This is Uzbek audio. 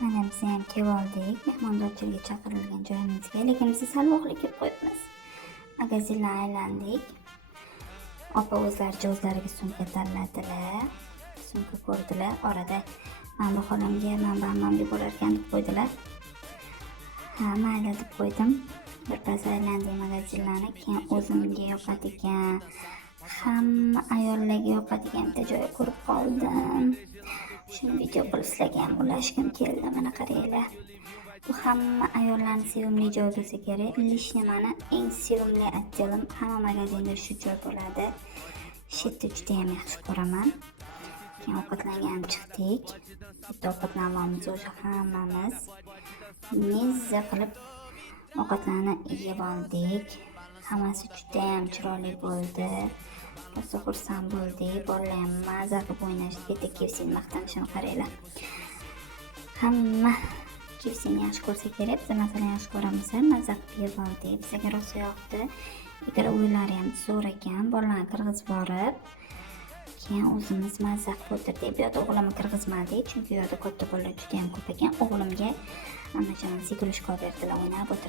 Mana biz ham kelib oldik. Mehmondorchilikka chaqirilgan joyimizga, lekin biz salmoqli kelib qo'yibmiz. Magazinlar aylandik. Opa o'zlariga sumka tanladilar. Sumka ko'rdilar. Orada mana bu xolamga, mana bu ammamga bo'larkan deb qo'ydilar. Ha, mayli deb qo'ydim. Birpas aylandik magazinlarni. Keyin o'zimga yoqadigan, hamma ayollarga yoqadigan bitta joy ko'rib qoldim. Shuni video qilib sizlarga ham ulashgim keldi. Mana qaranglar. Bu hamma ayollarning sevimli joyi bo'lsa kerak. Lishni mani eng sevimli отделim. Hamma magazinda shu joy bo'ladi. Shu yerda juda ham yaxshi ko'raman. Keyin ovqatlangan chiqdik. Bitta ovqatlanamiz o'sha hammamiz. Mezza qilib ovqatlarni yeb oldik. Hammasi juda ham chiroyli bo'ldi. Rosa xursand bo'ldik. Bolalar ham mazza qilib o'ynashdi. Bitta KFC'ni maqtanishini qaranglar. Hamma KFC'ni yaxshi ko'rsa kerak, biz masalan yaxshi ko'ramiz, mazza qilib yeb oldik. Bizga rosa yoqdi. Ikkala o'yinlari ham zo'r ekan. Bolalarni kirgizib borib, keyin o'zimiz mazza qilib o'tirdik. Bu yerda o'g'limni kirgizmadik, chunki u yerda katta bolalar juda ham ko'p ekan. O'g'limga annajon sigirishko berdilar, o'ynab o'tirib